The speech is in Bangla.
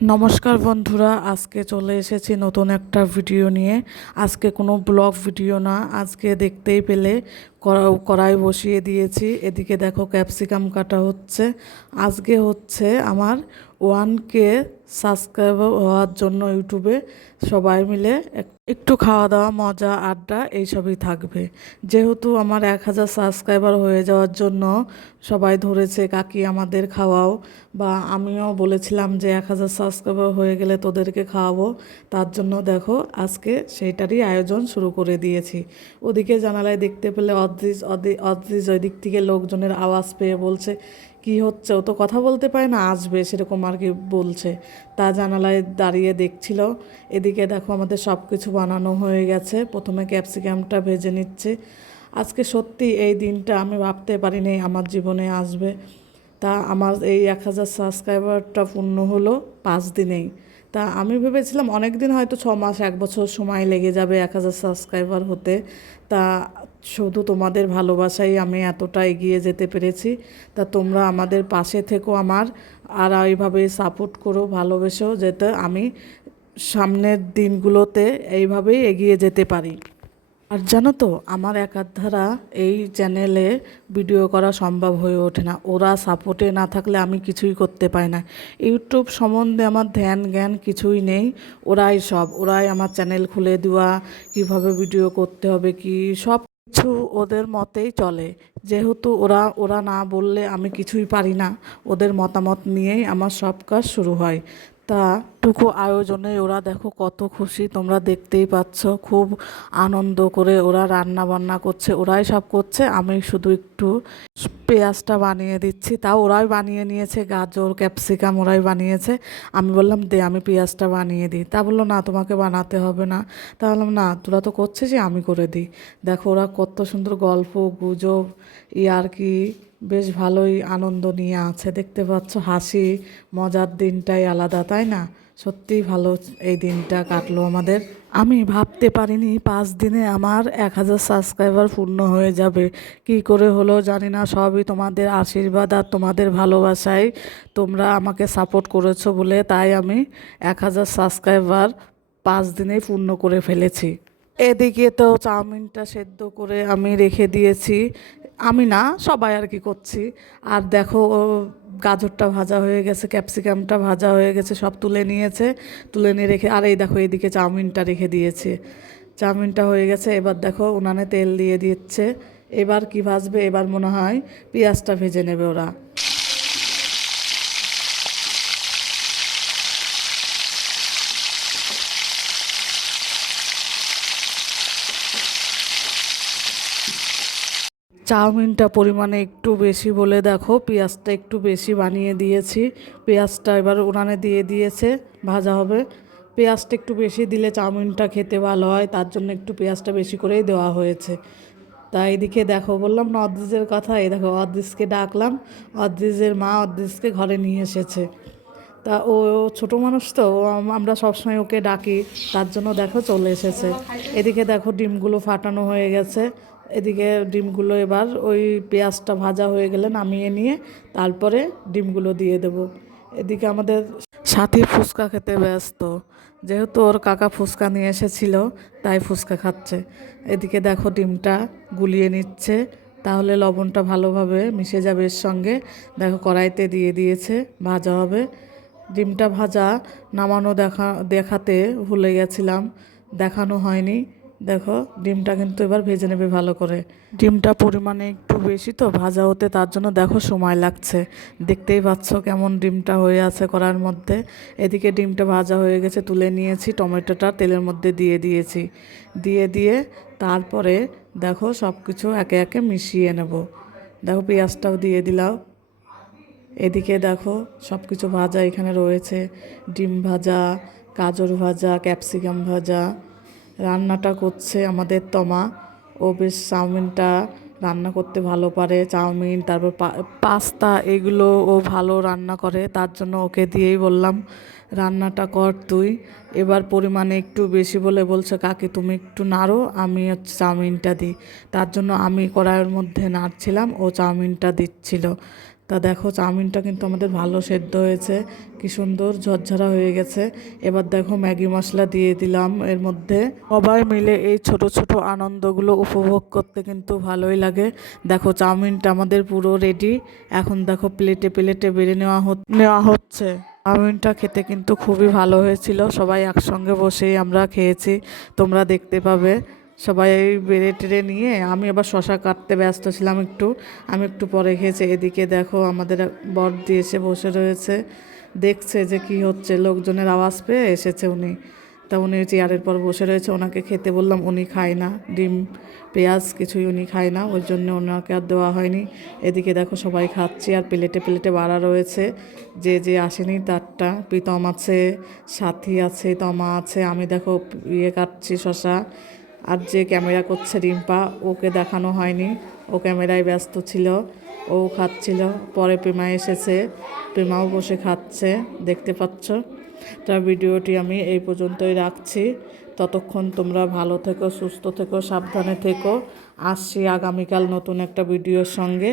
নমস্কার বন্ধুরা, আজকে চলে এসেছি নতুন একটা ভিডিও নিয়ে। আজকে কোনো ব্লগ ভিডিও না, আজকে দেখতেই পেলে কড়াই বসিয়ে দিয়েছি। এদিকে দেখো ক্যাপসিকাম কাটা হচ্ছে। আজকে হচ্ছে আমার ওয়ান কে সাবস্ক্রাইবার হওয়ার জন্য ইউটিউবে সবাই মিলে এক- একটু খাওয়া দাওয়া, মজা, আড্ডা এইসবই থাকবে। যেহেতু আমার এক হাজার সাবস্ক্রাইবার হয়ে যাওয়ার জন্য সবাই ধরেছে, কাকি, আমাদের খাওয়াও। বা আমিও বলেছিলাম যে, এক হাজার সাবস্ক্রাইবার হয়ে গেলে তোদেরকে খাওয়াবো। তার জন্য দেখো আজকে সেইটারই আয়োজন শুরু করে দিয়েছি। ওদিকে জানালায় দেখতে পেলে অদৃশ অদি অদৃশ ওই দিক থেকে লোকজনের আওয়াজ পেয়ে বলছে, কি হচ্ছে? ও তো কথা বলতে পারে না, আসবে, সেরকম আর কি বলছে। তা জানালায় দাঁড়িয়ে দেখছিল, এদিকে দেখো আমাদের সব কিছু বানানো হয়ে গেছে, প্রথমে ক্যাপসিকামটা ভেজে নিচ্ছে। আজকে সত্যি এই দিনটা আমি ভাবতে পারিনি আমার জীবনে আসবে। তা আমার এই এক হাজার সাবস্ক্রাইবারটা পূর্ণ হলো পাঁচ দিনেই। তা আমি ভেবেছিলাম অনেক দিন হয়তো ছ মাস, এক বছর সময় লেগে যাবে এক হাজার সাবস্ক্রাইবার হতে। তা শুধু তোমাদের ভালোবাসাই আমি এতটা এগিয়ে যেতে পেরেছি। তা তোমরা আমাদের পাশে থেকো আমার, আর এইভাবে সাপোর্ট করো, ভালোবেসো যাতে আমি সামনের দিনগুলোতে এইভাবেই এগিয়ে যেতে পারি। আর জানো তো, আমার একার ধারা এই চ্যানেলে ভিডিও করা সম্ভব হয়ে ওঠে না। ওরা সাপোর্টে না থাকলে আমি কিছুই করতে পারি না। ইউটিউব সম্বন্ধে আমার ধ্যান জ্ঞান কিছুই নেই। ওরাই সব, ওরাই আমার চ্যানেল খুলে দেওয়া, কীভাবে ভিডিও করতে হবে, কি সব কিছু ওদের মতেই চলে। যেহেতু ওরা ওরা না বললে আমি কিছুই পারি না। ওদের মতামত নিয়েই আমার সব কাজ শুরু হয়। তা টুকু আয়োজনে ওরা দেখো কত খুশি, তোমরা দেখতেই পাচ্ছ, খুব আনন্দ করে ওরা রান্না বান্না করছে, ওরাই সব করছে, আমি শুধু একটু পেঁয়াজটা বানিয়ে দিচ্ছি, তাও ওরাই বানিয়ে নিয়েছে, গাজর, ক্যাপসিকাম ওরাই বানিয়েছে, আমি বললাম, দে, আমি পেঁয়াজটা বানিয়ে দিই। তা বলল, না, তোমাকে বানাতে হবে না। তা বললাম, না, তোরা তো করছিস আমি করে দিই। দেখো ওরা কত সুন্দর গল্প, গুজব, ই আর কি, বেশ ভালোই আনন্দ নিয়ে আছে, দেখতে পাচ্ছ, হাসি, মজার দিনটাই আলাদা, তাই না? সত্যিই ভালো এই দিনটা কাটলো আমাদের। আমি ভাবতে পারিনি পাঁচ দিনে আমার এক হাজার সাবস্ক্রাইবার পূর্ণ হয়ে যাবে। কি করে হলো জানি না, সবই তোমাদের আশীর্বাদ আর তোমাদের ভালোবাসায় তোমরা আমাকে সাপোর্ট করেছ বলে তাই আমি এক হাজার সাবস্ক্রাইবার পাঁচ দিনেই পূর্ণ করে ফেলেছি। এদিকে তো চাউমিনটা সেদ্ধ করে আমি রেখে দিয়েছি। আমি না, সবাই আর কি করছি। আর দেখো গাজরটা ভাজা হয়ে গেছে, ক্যাপসিকামটা ভাজা হয়ে গেছে, সব তুলে নিয়েছে। তুলে নিয়ে রেখে, আর এই দেখো, এইদিকে চাউমিনটা রেখে দিয়েছে। চাউমিনটা হয়ে গেছে, এবার দেখো উনানে তেল দিয়ে দিচ্ছে। এবার কি ভাজবে? এবার মনে হয় পেঁয়াজটা ভেজে নেবে ওরা। চাউমিনটা পরিমাণে একটু বেশি বলে দেখো, পেঁয়াজটা একটু বেশি বানিয়ে দিয়েছি। পেঁয়াজটা এবার উনানে দিয়ে দিয়েছে, ভাজা হবে। পেঁয়াজটা একটু বেশি দিলে চাউমিনটা খেতে ভালো হয়, তার জন্য একটু পেঁয়াজটা বেশি করেই দেওয়া হয়েছে। তা এদিকে দেখো, বললাম না অদ্রিজের কথা, এই দেখো অদ্রিজকে ডাকলাম, অদ্রিজের মা অদ্রিজকে ঘরে নিয়ে এসেছে। তা ও ছোট মানুষ তো আমরা সবসময় ওকে ডাকি, তার জন্য দেখো চলে এসেছে। এদিকে দেখো ডিমগুলো ফাটানো হয়ে গেছে এদিকে ডিমগুলো এবার ওই পেঁয়াজটা ভাজা হয়ে গেলে নামিয়ে নিয়ে তারপরে ডিমগুলো দিয়ে দেব। এদিকে আমাদের সাথী ফুচকা খেতে ব্যস্ত। যেহেতু ওর কাকা ফুচকা নিয়ে এসেছিল, তাই ফুচকা খাচ্ছে। এদিকে দেখো ডিমটা গুলিয়ে নিচ্ছে, তাহলে লবণটা ভালোভাবে মিশে যাবে এর সঙ্গে। দেখো কড়াইতে দিয়ে দিয়েছে, ভাজা হবে। ডিমটা ভাজা নামানো দেখা, দেখাতে ভুলে গেছিলাম, দেখানো হয়নি। দেখো, ডিমটা কিন্তু এবার ভেজে নেবে ভালো করে। ডিমটা পরিমাণে একটু বেশি তো, ভাজা হতে তার জন্য দেখো সময় লাগছে। দেখতেই পাচ্ছ কেমন ডিমটা হয়ে আছে করার মধ্যে। এদিকে ডিমটা ভাজা হয়ে গেছে, তুলে নিয়েছি টমেটোটা, তেলের মধ্যে দিয়ে দিয়েছি। দিয়ে দিয়ে তারপরে দেখো সব কিছু একে একে মিশিয়ে নেব। দেখো পেঁয়াজটাও দিয়ে দিলাম। এদিকে দেখো সব কিছু ভাজা এখানে রয়েছে। ডিম ভাজা, গাজর ভাজা, ক্যাপসিকাম ভাজা। রান্নাটা করছে আমাদের তমা। ও বেশ চাউমিনটা রান্না করতে ভালো পারে, চাউমিন, তারপর পাস্তা এগুলো ও ভালো রান্না করে, তার জন্য ওকে দিয়েই বললাম, রান্নাটা কর তুই। এবার পরিমাণে একটু বেশি বলে বলছে, কাকি, তুমি একটু নাড়ো, আমি হচ্ছে চাউমিনটা দিই। তার জন্য আমি কড়াইয়ের মধ্যে নাড়ছিলাম, ও চাউমিনটা দিচ্ছিল। তা দেখো, চাউমিনটা কিন্তু আমাদের ভালো সেদ্ধ হয়েছে। কি সুন্দর, ঝরঝরা হয়ে গেছে। এবার দেখো, ম্যাগি মশলা দিয়ে দিলাম এর মধ্যে। সবাই মিলে এই ছোট ছোট আনন্দগুলো উপভোগ করতে কিন্তু ভালোই লাগে। দেখো, চাউমিনটা আমাদের পুরো রেডি এখন দেখো প্লেটে প্লেটে বেড়ে নেওয়া নেওয়া হচ্ছে। চাউমিনটা খেতে কিন্তু খুবই ভালো হয়েছিল। সবাই একসঙ্গে বসেই আমরা খেয়েছি। তোমরা দেখতে পাবে। সবাই বেড়ে টেড়ে নিয়ে আমি আবার শশা কাটতে ব্যস্ত ছিলাম একটু। আমি একটু পরে খেয়েছি। এদিকে দেখো আমাদের বর দিয়ে এসে বসে রয়েছে। দেখছে যে কি হচ্ছে। লোকজনের আওয়াজ পেয়ে এসেছে উনি। তা উনি চেয়ারের পর বসে রয়েছে। ওনাকে খেতে বললাম উনি খায় না। ডিম, পেঁয়াজ কিছুই উনি খায় না। ওই জন্য ওনাকে আর দেওয়া হয়নি। এদিকে দেখো সবাই খাচ্ছে আর প্লেটে প্লেটে বাড়া রয়েছে। যে যে আসেনি তারটা। প্রীতম আছে, সাথী আছে, তমা আছে। আমি দেখো ইয়ে কাটছি শশা। আর যে ক্যামেরা করছে রিম্পা, ওকে দেখানো হয়নি। ও ক্যামেরায় ব্যস্ত ছিল, ও খাচ্ছিল। পরে প্রেমা এসেছে প্রেমাও বসে খাচ্ছে, দেখতে পাচ্ছ? তা ভিডিওটি আমি এই পর্যন্তই রাখছি। ততক্ষণ তোমরা ভালো থেকো, সুস্থ থেকো, সাবধানে থেকো। আসছি আগামীকাল নতুন একটা ভিডিওর সঙ্গে।